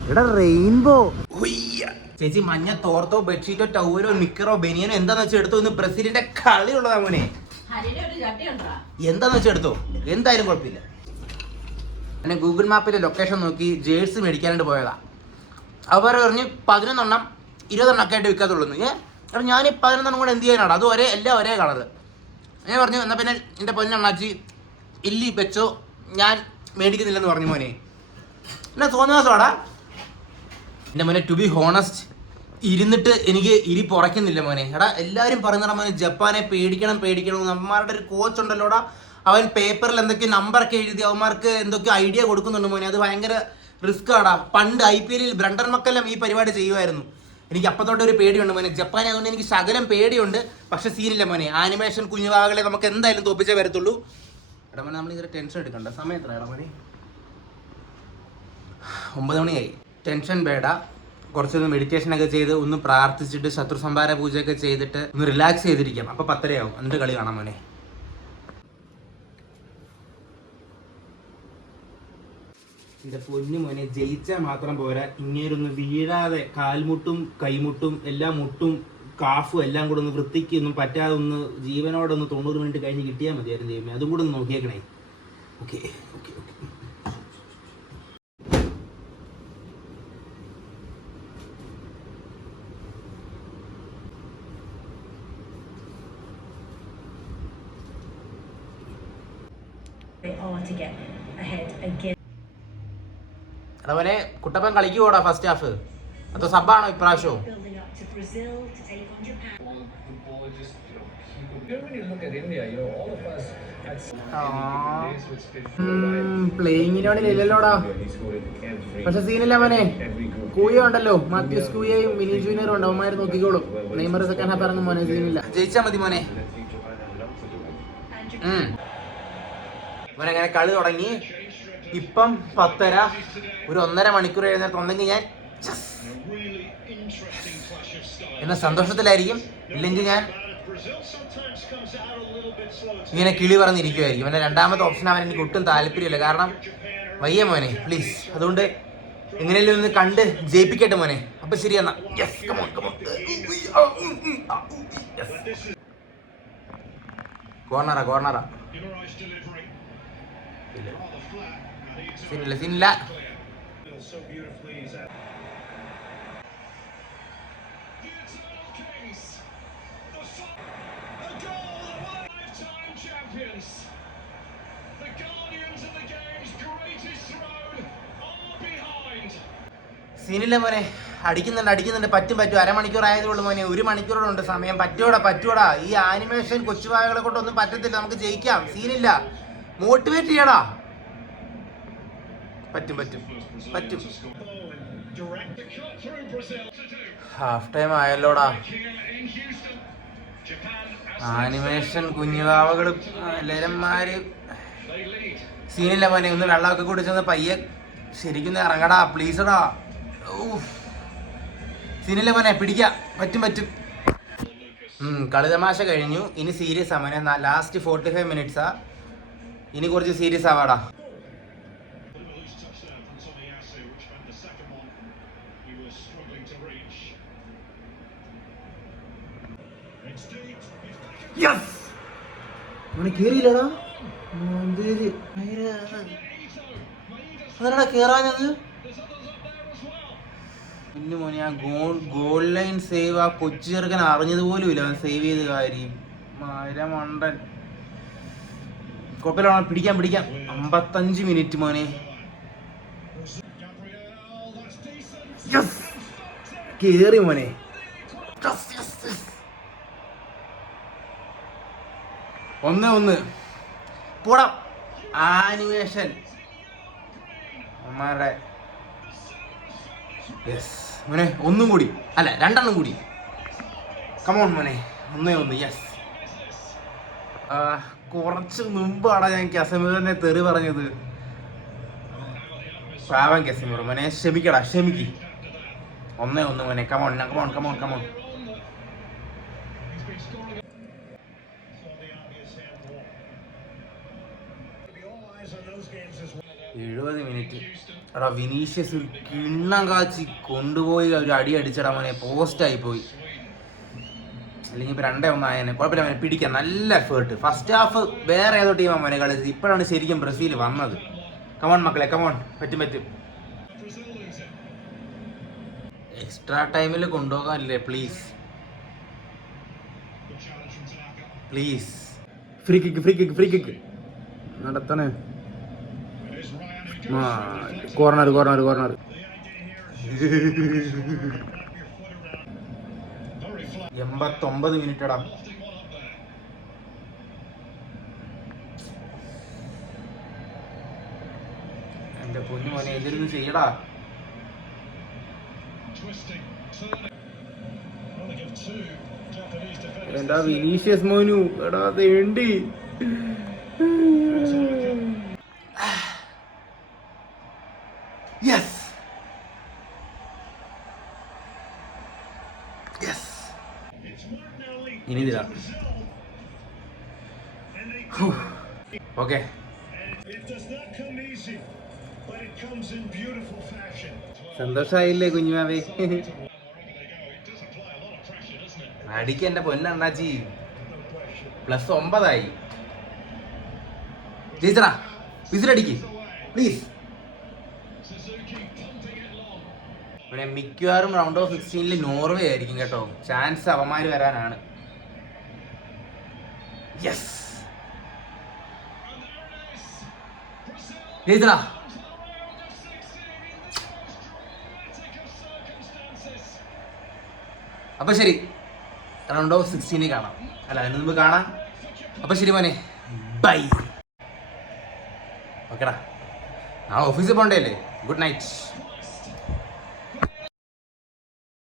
എടാ റെയിൻബോ. ചേച്ചി മഞ്ഞ തോർത്തോ ബെഡ്ഷീറ്റോ ടവലോ നിക്കറോ ബനിയനോ എന്താന്ന് വെച്ചാൽ എടുത്തോ. ഇന്ന് ബ്രസീലിന്റെ കളിയുള്ളതാ മോനെ. എന്താന്ന് വെച്ചാൽ എടുത്തോ, എന്തായാലും കുഴപ്പമില്ല. എന്നെ ഗൂഗിൾ മാപ്പിൽ ലൊക്കേഷൻ നോക്കി ജേഴ്സി മേടിക്കാനായിട്ട് പോയതാ. അവർ പറഞ്ഞ് 11 20 ഒക്കെ ആയിട്ട് വിൽക്കാത്തുള്ളൂ. കാരണം ഞാൻ 11 കൂടെ എന്ത് ചെയ്യാനാണ്, അത് എല്ലാം ഒരേ കളറ്. ഞാൻ പറഞ്ഞു എന്നാൽ പിന്നെ എൻ്റെ പൊന്നണ്ണാച്ചി ഇല്ലി വെച്ചോ, ഞാൻ മേടിക്കുന്നില്ലെന്ന് പറഞ്ഞു മോനെ. എന്നാ തോന്നിയാടാ എൻ്റെ മോനെ. ടു ബി ഹോണസ്റ്റ് ഇരുന്നിട്ട് എനിക്ക് ഇരി പുറയ്ക്കുന്നില്ല മോനെ. എടാ എല്ലാവരും പറയുന്നടാ മോനെ ജപ്പാനെ പേടിക്കണം നമ്മളുടെ ഒരു കോച്ച് ഉണ്ടല്ലോടാ, അവൻ പേപ്പറിൽ എന്തൊക്കെ നമ്പറൊക്കെ എഴുതി അവന്മാർക്ക് എന്തൊക്കെ ഐഡിയ കൊടുക്കുന്നുണ്ട് മോനെ. അത് ഭയങ്കര റിസ്ക് ആടാ. പണ്ട് IPL ബ്രണ്ടൻ മക്കെല്ലാം ഈ പരിപാടി ചെയ്യുമായിരുന്നു. എനിക്ക് അപ്പത്തോട്ട് ഒരു പേടിയുണ്ട് മോനെ ജപ്പാൻ. അതുകൊണ്ട് എനിക്ക് ശകലം പേടിയുണ്ട്. പക്ഷെ സീനില്ല മോനെ, ആനിമേഷൻ കുഞ്ഞുവാകളെ നമുക്ക് എന്തായാലും തോപ്പിച്ചേ വരത്തുള്ളൂ. എടാ മോനെ നമ്മൾ ഇങ്ങനെ ടെൻഷൻ എടുക്കണ്ട. സമയം എത്ര എടാ മോനെ? 9 മണിയായി. ടെൻഷൻ വേണ്ട. കുറച്ചൊന്ന് മെഡിറ്റേഷനൊക്കെ ചെയ്ത് ഒന്ന് പ്രാർത്ഥിച്ചിട്ട് ശത്രു സംഹാര പൂജയൊക്കെ ചെയ്തിട്ട് ഒന്ന് റിലാക്സ് ചെയ്തിരിക്കാം. അപ്പോൾ 10:30 ആവും. എന്നിട്ട് കളി കാണാം മോനെ. എൻ്റെ പൊന്നു മോനെ, ജയിച്ചാൽ മാത്രം പോരാ, ഇങ്ങേരൊന്ന് വീഴാതെ കാൽമുട്ടും കൈമുട്ടും എല്ലാം മുട്ടും കാഫും എല്ലാം കൂടെ ഒന്ന് വൃത്തിക്ക് ഒന്നും പറ്റാതെ ഒന്ന് ജീവനോടൊന്ന് 90 മിനിറ്റ് കഴിഞ്ഞ് കിട്ടിയാൽ മതിയായിരുന്നു ദൈവമേ. അതും കൂടെ ഒന്ന് നോക്കിയേക്കണേ. Okay okay okay. അതുപോലെ കുട്ടപ്പൻ കളിക്കുവോടാ ഫസ്റ്റ് ഹാഫ്? അതോ സബ്ബാണോ ഇപ്രാവശ്യവും? പ്ലേയിങ്ങിനോടില്ലല്ലോടാ. പക്ഷെ സീനില്ല മോനെ. കൂയ ഉണ്ടല്ലോ, മാത്യൂസ് കൂയയും മിനി ജൂനിയറും ഉണ്ട്. അവന്മാര് നോക്കിക്കോളും. നെയ്മർ സെക്കൻഡ് ഹാഫ് ഇറങ്ങും മോനെ. സീനില്ല, ജയിച്ചാ മതി മോനെ. മോനെ അങ്ങനെ കളി തുടങ്ങി. ഇപ്പം 10:30. ഒരു 1.5 മണിക്കൂർ എഴുന്നേൽക്കുണ്ടെങ്കിൽ ഞാൻ എന്ന സന്തോഷത്തിലായിരിക്കും. ഇല്ലെങ്കിൽ ഞാൻ ഇങ്ങനെ കിളി പറഞ്ഞിരിക്കുമായിരിക്കും. എൻ്റെ രണ്ടാമത്തെ ഓപ്ഷൻ അവൻ എനിക്ക് ഒട്ടും താല്പര്യമില്ല. കാരണം വയ്യ മോനെ, പ്ലീസ്. അതുകൊണ്ട് എങ്ങനെയല്ലേ ഒന്ന് കണ്ട് ജയിപ്പിക്കട്ടെ മോനെ. അപ്പൊ ശരിയെന്നാ. കോർണറാ. സീനില്ല. സീനില്ല മോനെ. അടിക്കുന്നുണ്ട്. പറ്റും. അരമണിക്കൂർ ആയതുള്ളൂ മോനെ. 1 മണിക്കൂറുണ്ട് സമയം. പറ്റൂടാ. ഈ ആനിമേഷൻ കൊച്ചുവായകളെ കൊണ്ടൊന്നും പറ്റത്തില്ല. നമുക്ക് ജയിക്കാം. സീനില്ല. മോട്ടിവേറ്റ് ചെയ്യടാ. പറ്റും. ഹാഫ് ടൈം ആയല്ലോടാ. ആനിമേഷൻ കുഞ്ഞുവാവകള് ലേരന്മാര്. സീനില്ല മോനെ. ഒന്ന് വെള്ളമൊക്കെ കുടിച്ചൊന്ന് പയ്യെ ശരിക്കും ഇറങ്ങടാ പ്ലീസടാ. സീനില്ല മോനെ, പിടിക്കാം. പറ്റും. കളി തമാശ കഴിഞ്ഞു. ഇനി സീരിയസ് ആ മോനെ. ലാസ്റ്റ് 45 മിനിറ്റ്സാ. ഇനി കുറച്ച് സീരിയസ് ആവാടാ. കേറിയില്ലടാ. അതെന്നാ കേറാഞ്ഞത്? പിന്നെ മോനെ ആ ഗോൾ ലൈൻ സേവ് ആ കൊച്ചു ചെറുക്കൻ അറിഞ്ഞതുപോലും ഇല്ല. അവൻ സേവ് ചെയ്ത കാര്യം. മണ്ടൻ. കുഴപ്പമില്ല, പിടിക്കാം. 55 മിനിറ്റ് മോനെ. കേറി മോനെ. ഒന്ന് പോടാ. ആനിമേഷൻ അമ്മാരുടെ. യെസ് മോനെ. ഒന്നും കൂടി അല്ല, 2 കൂടി. കമോൺ മോനെ. 1-1. യെസ്. കുറച്ച് മുമ്പാണ് ഞാൻ കസമിറിനെ തെറി പറഞ്ഞത്. പാവൻ കസമിർ മോനെ. ക്ഷമിക്ക്. 1-1 മോനെ. കമോൺ. 70 മിനിറ്റ്. എടാ വിനീഷ്യസ് ഒരു കിണ്ണം കാച്ചി കൊണ്ടുപോയി ഒരു അടി അടിച്ചടാ മോനെ, പോസ്റ്റായി പോയി. അല്ലെങ്കിൽ ഇപ്പൊ 2-1 ആയനെ കുഴപ്പമില്ല അവനെ പിടിക്കാം. നല്ല എഫേർട്ട്. ഫസ്റ്റ് ഹാഫ് വേറെ ഏതോ ടീമാണ് മോനെ കളിച്ചത്. ഇപ്പോഴാണ് ശരിക്കും ബ്രസീൽ വന്നത്. കമോൺ മക്കളെ, കമോൺ, പറ്റും. എക്സ്ട്രാ ടൈമിൽ കൊണ്ടുപോകാനല്ലേ പ്ലീസ്. ഫ്രീ കിക്ക് നടത്തണേ. കോർണർ 89 മിനിറ്റ് ഇടാം. എന്റെ പൊന്നു മോനെ എതിരുന്ന് ചെയ്യടാ. എന്താ വിനീഷ്യസ് മോനു എടാ തേണ്ടി. യെസ് ഇനി ഇതാ. ഓക്കെ സന്തോഷായില്ലേ കുഞ്ഞുമാവേ? അടിക്ക് എന്റെ പൊന്നണ്ണാച്ചി. +9 ആയി. ടീച്ചറാ വിസിലടിക്ക് പ്ലീസ്. പിന്നെ മിക്കവാറും റൗണ്ട് ഓഫ് 16 നോർവേ ആയിരിക്കും കേട്ടോ. ചാൻസ് അവന്മാര് വരാനാണ്. Yes teacher. അപ്പൊ ശരി, റൗണ്ട് ഓഫ് 16 കാണാം. അല്ല അതിന് മുമ്പ് കാണാം. അപ്പൊ ശരി മോനെ, ബൈ. ഓക്കെടാ, നാളെ ഓഫീസിൽ പോണ്ടല്ലേ. Good night.